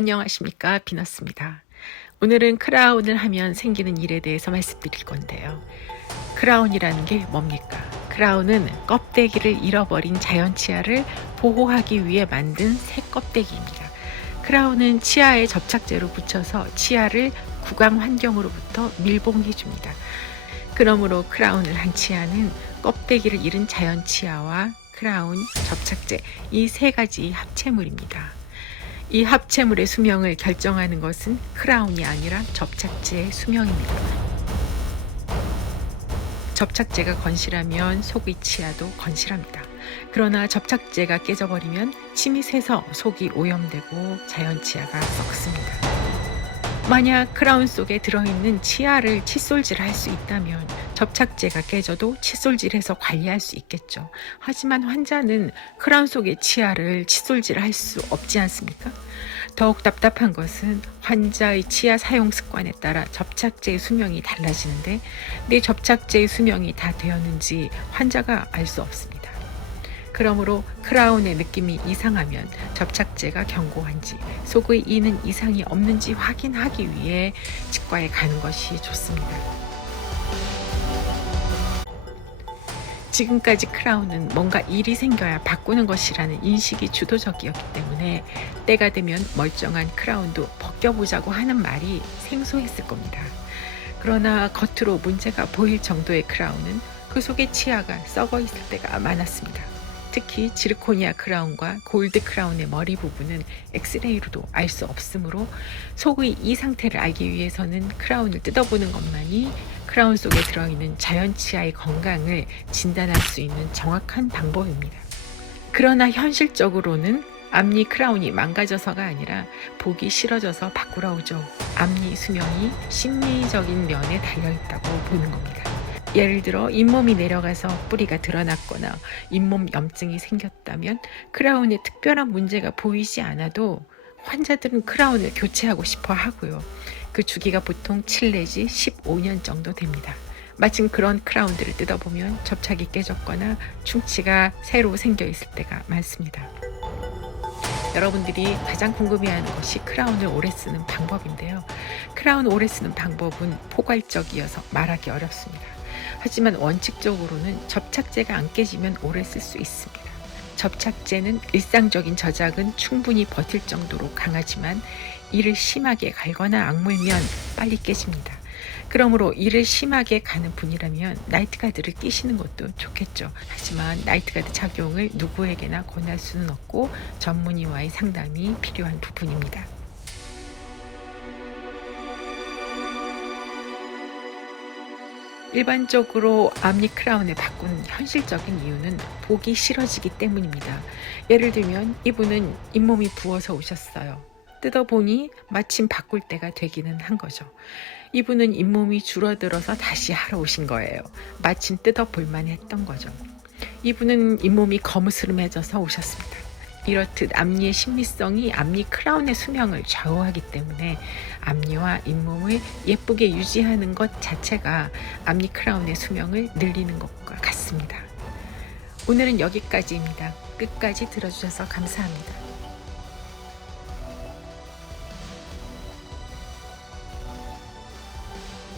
안녕하십니까, 비너스입니다. 오늘은 크라운을 하면 생기는 일에 대해서 말씀드릴 건데요. 크라운이라는 게 뭡니까? 크라운은 껍데기를 잃어버린 자연 치아를 보호하기 위해 만든 새 껍데기입니다. 크라운은 치아에 접착제로 붙여서 치아를 구강 환경으로부터 밀봉해 줍니다. 그러므로 크라운을 한 치아는 껍데기를 잃은 자연 치아와 크라운, 접착제, 이 세 가지 합체물입니다. 이 합체물의 수명을 결정하는 것은 크라운이 아니라 접착제의 수명입니다. 접착제가 건실하면 속의 치아도 건실합니다. 그러나 접착제가 깨져버리면 침이 새서 속이 오염되고 자연 치아가 썩습니다. 만약 크라운 속에 들어있는 치아를 칫솔질할 수 있다면 접착제가 깨져도 칫솔질해서 관리할 수 있겠죠. 하지만 환자는 크라운 속의 치아를 칫솔질할 수 없지 않습니까? 더욱 답답한 것은 환자의 치아 사용 습관에 따라 접착제의 수명이 달라지는데 내 접착제의 수명이 다 되었는지 환자가 알 수 없습니다. 그러므로 크라운의 느낌이 이상하면 접착제가 견고한지 속의 이는 이상이 없는지 확인하기 위해 치과에 가는 것이 좋습니다. 지금까지 크라운은 뭔가 일이 생겨야 바꾸는 것이라는 인식이 주도적이었기 때문에 때가 되면 멀쩡한 크라운도 벗겨보자고 하는 말이 생소했을 겁니다. 그러나 겉으로 문제가 보일 정도의 크라운은 그 속의 치아가 썩어 있을 때가 많았습니다. 특히 지르코니아 크라운과 골드 크라운의 머리 부분은 엑스레이로도 알 수 없으므로 속의 이 상태를 알기 위해서는 크라운을 뜯어보는 것만이 크라운 속에 들어있는 자연 치아의 건강을 진단할 수 있는 정확한 방법입니다. 그러나 현실적으로는 앞니 크라운이 망가져서가 아니라 보기 싫어져서 바꾸라오죠. 앞니 수명이 심리적인 면에 달려있다고 보는 겁니다. 예를 들어 잇몸이 내려가서 뿌리가 드러났거나 잇몸 염증이 생겼다면 크라운에 특별한 문제가 보이지 않아도 환자들은 크라운을 교체하고 싶어 하고요. 그 주기가 보통 7 내지 15년 정도 됩니다. 마침 그런 크라운들을 뜯어보면 접착이 깨졌거나 충치가 새로 생겨 있을 때가 많습니다. 여러분들이 가장 궁금해하는 것이 크라운을 오래 쓰는 방법인데요. 크라운 오래 쓰는 방법은 포괄적이어서 말하기 어렵습니다. 하지만 원칙적으로는 접착제가 안 깨지면 오래 쓸 수 있습니다. 접착제는 일상적인 저작은 충분히 버틸 정도로 강하지만 이를 심하게 갈거나 악물면 빨리 깨집니다. 그러므로 이를 심하게 가는 분이라면 나이트가드를 끼시는 것도 좋겠죠. 하지만 나이트가드 착용을 누구에게나 권할 수는 없고 전문의와의 상담이 필요한 부분입니다. 일반적으로 앞니 크라운을 바꾸는 현실적인 이유는 보기 싫어지기 때문입니다. 예를 들면 이분은 잇몸이 부어서 오셨어요. 뜯어보니 마침 바꿀 때가 되기는 한 거죠. 이분은 잇몸이 줄어들어서 다시 하러 오신 거예요. 마침 뜯어볼만 했던 거죠. 이분은 잇몸이 거무스름해져서 오셨습니다. 이렇듯 앞니의 심리성이 앞니 크라운의 수명을 좌우하기 때문에 앞니와 잇몸을 예쁘게 유지하는 것 자체가 앞니 크라운의 수명을 늘리는 것과 같습니다. 오늘은 여기까지입니다. 끝까지 들어주셔서 감사합니다.